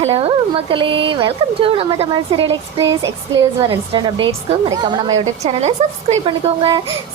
Hello மக்களே, welcome to நம்ம Tamil serial express exclusive instant அப்டேட்ஸ்க்கு மறக்காம நம்ம யூடியூப் சேனலை சப்ஸ்கிரைப் பண்ணிக்கோங்க.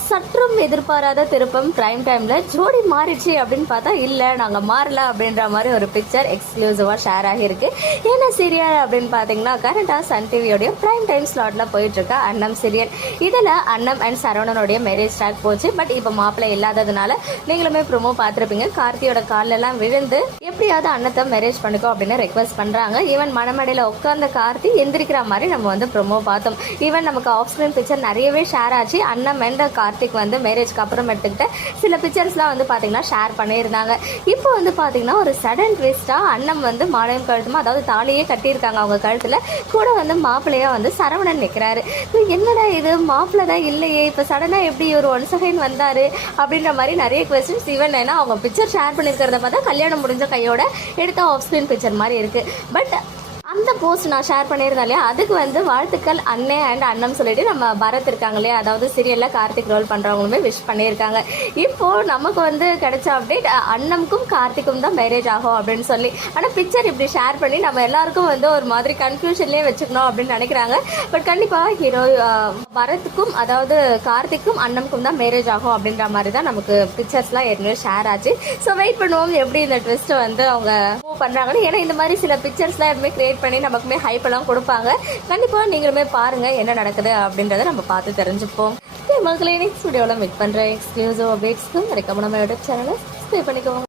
சற்றும் எதிர்பாராத திருப்பம் பிரைம் டைம்ல ஜோடி மாறிடுச்சு அப்படின்னு பார்த்தா இல்லை, நாங்கள் மாறல அப்படின்ற மாதிரி ஒரு பிக்சர் எக்ஸ்க்ளூசிவாக ஷேர் ஆகியிருக்கு. என்ன சீரியல் அப்படின்னு பார்த்தீங்கன்னா, கரண்டாக சன் டிவியோடைய பிரைம் டைம் ஸ்லாட்ல போயிட்டு இருக்க அன்னம் சீரியல். இதில் அன்னம் அண்ட் சரவணனுடைய மேரேஜ் ஸ்டார்ட் போச்சு. பட் இப்போ மாப்பிள்ளை இல்லாததுனால நீங்களுமே ப்ரோமோ பார்த்துருப்பீங்க. கார்த்தியோட காலெல்லாம் விழுந்து எப்படியாவது அன்னத்தை மேரேஜ் பண்ணிக்கோ அப்படின்னு ரெக்வஸ்ட் பண்றாங்க. ஈவன் மணமடையில உட்கார்ந்த கார்த்தி எந்திரிக்கிற மாதிரி நம்ம வந்து ப்ரோமோ பார்த்தோம். ஈவன் நமக்கு ஆஃப் ஸ்கிரீன் பிக்சர் நிறையவே ஷேர் ஆச்சு. அண்ணன் அண்ட் கார்த்திக் வந்து மேரேஜ்க்கு அப்புறம் எடுத்துக்கிட்ட சில பிக்சர்ஸ்லாம் வந்து பார்த்தீங்கன்னா ஷேர் பண்ணியிருந்தாங்க. இப்போ வந்து பார்த்தீங்கன்னா ஒரு சடன் ட்விஸ்டா அண்ணன் வந்து மாலையும் கழுத்துமா, அதாவது தாலியே கட்டியிருக்காங்க அவங்க கழுத்துல, கூட வந்து மாப்பிள்ளையா வந்து சரவணன் நிற்கிறாரு. என்னடா இது, மாப்பிள்ளை தான் இல்லையே, இப்போ சடனா எப்படி ஒரு ஒன் செகண்ட் வந்தாரு அப்படின்ற மாதிரி நிறைய கொஸ்டின்ஸ். ஈவன் ஏன்னா அவங்க பிக்சர் ஷேர் பண்ணியிருக்கிறத பார்த்தா கல்யாணம் முடிஞ்ச கையோட எடுத்த ஆஃப் ஸ்கிரீன் பிக்சர் மாதிரி இருக்கு. பட் அந்த போஸ்ட் நான் ஷேர் பண்ணியிருந்தேன் இல்லையா, அதுக்கு வந்து வாழ்த்துக்கள் அண்ணே அண்ட் அண்ணன் சொல்லிட்டு நம்ம பரத் இருக்காங்க இல்லையா, அதாவது சீரியல்ல கார்த்திக் ரோல் பண்றவங்களுமே விஷ் பண்ணியிருக்காங்க. இப்போ நமக்கு வந்து கிடைச்ச அப்டேட் அண்ணனுக்கும் கார்த்திக்கும் தான் மேரேஜ் ஆகும் அப்படின்னு சொல்லி. ஆனால் பிக்சர் இப்படி ஷேர் பண்ணி நம்ம எல்லாருக்கும் வந்து ஒரு மாதிரி கன்ஃபியூஷன்லேயே வச்சுக்கணும் அப்படின்னு நினைக்கிறாங்க. பட் கண்டிப்பாக ஹீரோ பரத்துக்கும் அதாவது கார்த்திக்கும் அண்ணனுக்கும் தான் மேரேஜ் ஆகும் அப்படின்ற மாதிரி தான் நமக்கு பிக்சர்ஸ்லாம் ஏற்கனவே ஷேர் ஆச்சு. ஸோ வெயிட் பண்ணுவோம் எப்படி இந்த ட்விஸ்ட்டை வந்து அவங்க மூவ் பண்ணுறாங்கன்னு. ஏன்னா இந்த மாதிரி சில பிக்சர்ஸ்லாம் எப்பவுமே கிரியேட் பண்ணி நமக்குமே ஹைப் எல்லாம் கொடுப்பாங்க. கண்டிப்பாக நீங்களுமே பாருங்க என்ன நடக்குது அப்படின்றத நம்ம பார்த்து தெரிஞ்சுப்போம். மக்களே, நெக்ஸ்ட் வீடியோவில் மீட் பண்ணுற எக்ஸ்க்ளூசிவ் அப்டேட்ஸ்க்கு மறக்காம நம்ம யூடியூப் சேனலை சப்ஸ்கிரைப் பண்ணிக்கோங்க.